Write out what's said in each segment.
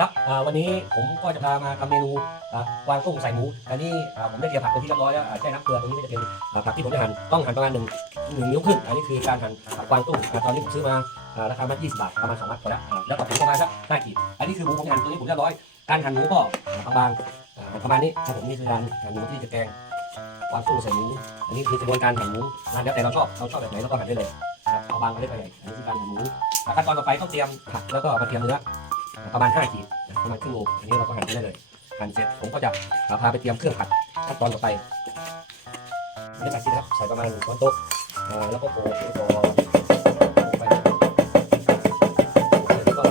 ครับวันนี้ผมก็จะพามาทำเมนูกวางตุ้งใส่หมูอันนี้ผมได้เตรียมผักเป็นที่เรียบร้อยแล้วแช่น้ำเกลือตรงนี้ก็จะเป็นผักที่ผมจะหั่นต้องหั่นประมาณหนึ่งหนึ่งนิ้วครึ่งอันนี้คือการหั่นผักวางตุ้งตอนนี้ผมซื้อมาอ่าราคามา20 บาทประมาณ2มัดก็แล้วแล้วก็ถึงประมาณสักห้าขีดอันนี้คือหมูผมหั่นตัวนี้ผมเรียบร้อยการหั่นหมูก็บางประมาณนี้ครับผมนี่คือการหั่นหมูที่จะแกงกวางตุ้งใส่หมูอันนี้คือกระบวนการหั่นหมูนะแล้วแต่เราชอบเราชอบแบบไหนเราก็หั่นได้เลยเอาบางก็ได้ไปใหญ่อันนี้คือการหั่นหมูขั้นตอนต่อไปต้องเตรียมผักแล้วก็กระเทียมเนื้อ ประมาณ 5 ขีดนะประมาณครึ่งโลอันนี้เราก็หั่นไปได้เลย หั่นเสร็จผมก็จะพาไปเตรียมเครื่องผัดขั้นตอนต่อไปเนื้อผัดซีนะครับใส่ประมาณหนึ่งช้อนโต๊ะแล้วก็โขลกแล้วก็ไปแล้วก็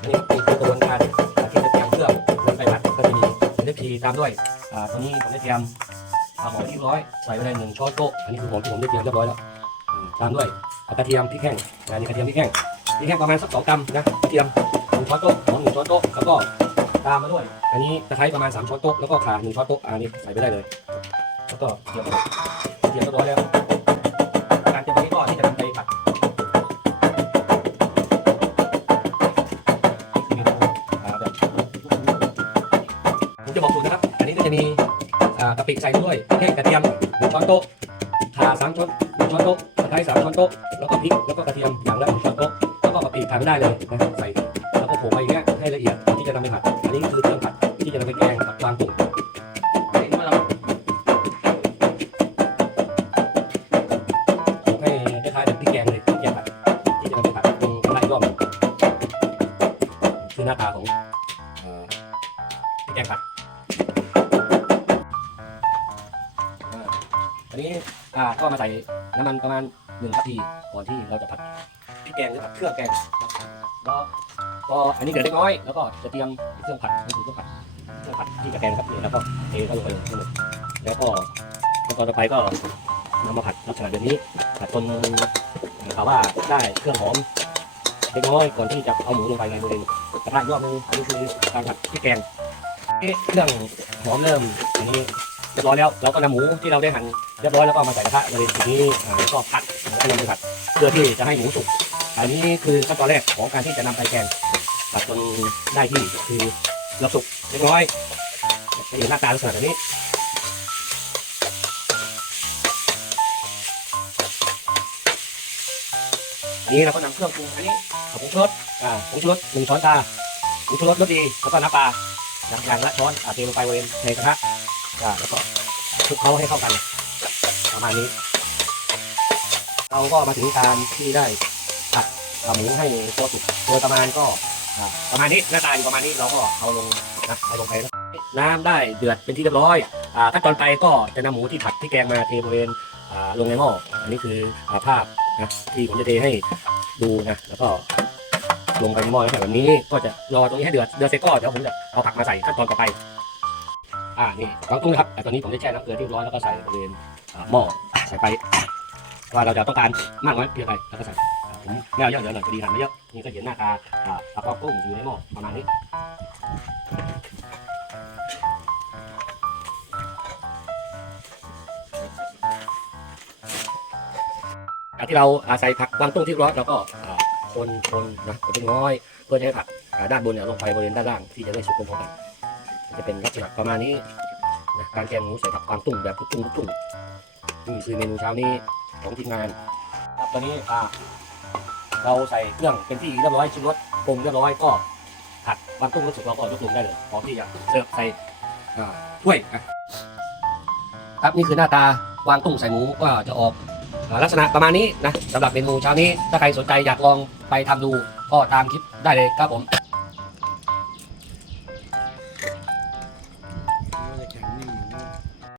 อันนี้คือกระบวนการที่จะเตรียมเครื่องนำไปผัดก็จะมีเนื้อพีตามด้วยตัวนี้ผมได้เตรียมหอมที่ร้อยใส่ไปเลยหนึ่งช้อนโต๊ะอันนี้คือหอมที่ผมได้เตรียมเรียบร้อยแล้วตามด้วยกระเทียมพริกแห้งอันนี้กระเทียมพริกแห้งพริกแห้งประมาณสักสองกรัมนะกระเทียม งช้อนโต๊ะหอมหนึ่งช้อนโต๊ะแล้วก็ตามมาด้วย อันนี้ตะไคร้ประมาณ 3 ช้อนโต๊ะแล้วก็ข่าหนึ่งช้อนโต๊ะอันนี้ใส่ไปได้เลยแล้วก็เตรียมเตรียมเรียบร้อยแล้ว การเตรียมนี้ก็ที่จะนำไปผัดนี่คือเมนูอ่าแบบผมจะบอกสูตรนะครับ อันนี้ก็จะมีกะปิใส่ด้วยแห้งกระเทียมหนึ่งช้อนโต๊ะข่าสามช้อนหนึ่งช้อนโต๊ะตะไคร้สามช้อนโต๊ะแล้วก็พริกแล้วก็กระเทียมอย่างละหนึ่งช้อนโต๊ะแล้วก็กะปิทานได้เลยนะครับใส่ โขไปอย่างเงี้ยให้ละเอียดที่จะนำไปผัด อันนี้คือเครื่องผัดที่จะนำไปแกงกับกวางตุ้งโขลกให้คล้ายๆแบบพริกแกงเลยพริกแกงผัดที่จะนำไปผัดตรงกระทะอีกรอบคือหน้าตาของเอ่อพริกแกงผัดอันนี้อ่าก็มาใส่น้ำมันประมาณหนึ่งนาทีก่อนที่เราจะผัดพริกแกงหรือผัดเครื่องแกง แล้วก็อันนี้เดือดเล็กน้อยแล้วก็จะเตรียมเครื่องผัดก็คือเครื่องผัดเครื่องผัดที่กระแกงครับนี่แล้วก็เทเข้าลงไปเลยทั้งหมดแล้วก็ขั้นตอนต่อไปก็นำมาผัดลักษณะแบบนี้ผัดจนเขาว่าได้เครื่องหอมเล็กน้อยก่อนที่จะเอาหมูลงไปในบริเวณกระทะอีกรอบนึงอันนี้คือการผัดพริกแกงเครื่องหอมเริ่มอันนี้เรียบร้อยแล้วเราก็นำหมูที่เราได้หั่นเรียบร้อยแล้วก็มาใส่กระทะบริเวณจุดนี้อ่าก็ผัดแล้วก็นำไปผัดเพื่อที่จะให้หมูสุก อันนี้คือขั้นตอนแรกของการที่จะนำไปแกงผัดจนได้ที่คือเราสุกเล็กน้อยจะเห็นหน้าตาลักษณะแบบนี้อันนี้เราก็นำเครื่องปรุงอันนี้ผงชูรสอ่าผงชูรสหนึ่งช้อนชาผงชูรสรสดีแล้วก็น้ำปลาอย่างละช้อนอ่าเทลงไปบริเวณในกระทะอ่าแล้วก็คลุกเคล้าให้เข้ากันประมาณนี้ เราก็มาถึงการที่ได้ หมูให้ตัวสุกโดยประมาณก็ประมาณนี้หน้าตาอยู่ประมาณนี้เราก็เอาลงนะเอาลงไปนะน้ำได้เดือดเป็นที่เรียบร้อยอ่าขั้นตอนไปก็จะนำหมูที่ผัดที่แกงมาเทบริเวณอ่าลงในหม้ออันนี้คือภาพนะที่ผมจะเทให้ดูนะแล้วก็ลงไปในหม้อแบบนี้ก็จะรอตรงนี้ให้เดือดเดือดเสร็จก็เดี๋ยวผมจะเอาผักมาใส่ขั้นตอนต่อไปอ่านี่วางตุ้งนะครับแต่ตอนนี้ผมได้แช่น้ำเกลือที่เรียบร้อยแล้วก็ใส่บริเวณหม้อใส่ไป ว่าเราจะต้องการมากน้อยเพียงไรแล้วก็ใส่ ผมไม่เอาเยอะเดี๋ยวหน่อยพอดีหั่นไม่เยอะนี่ก็เห็นหน้าตาอ่าปลากระกุ้งอยู่ในหม้อประมาณนี้จากที่เราอาใส่ผักวางตุ้งที่ร้อนเราก็อ่าคนคนนะคนเป็นน้อยเพื่อให้ผักอ่าด้านบนเนี่ยลงไปบริเวณด้านล่างที่จะได้สุกพร้อมกันจะเป็นลักษณะประมาณนี้นะการแกงหมูใส่ผักวางตุ้งแบบตุ้งตุ้งนี่คือเมนูเช้านี้ของทีมงานครับตอนนี้อ่า เราใส่เครื่องเป็นที่เรียบร้อยชิมรสปรุงเรียบร้อยก็ผัดวางตุ้งรู้สึกเราก็ยกลงได้เลยพร้อมที่จะเสิร์ฟใส่ถ้วยนะครับนี่คือหน้าตาวางตุ้งใส่หมูก็จะออกลักษณะประมาณนี้นะสำหรับเมนูเช้านี้ถ้าใครสนใจอยากลองไปทำดูก็ตามคลิปได้เลยครับผม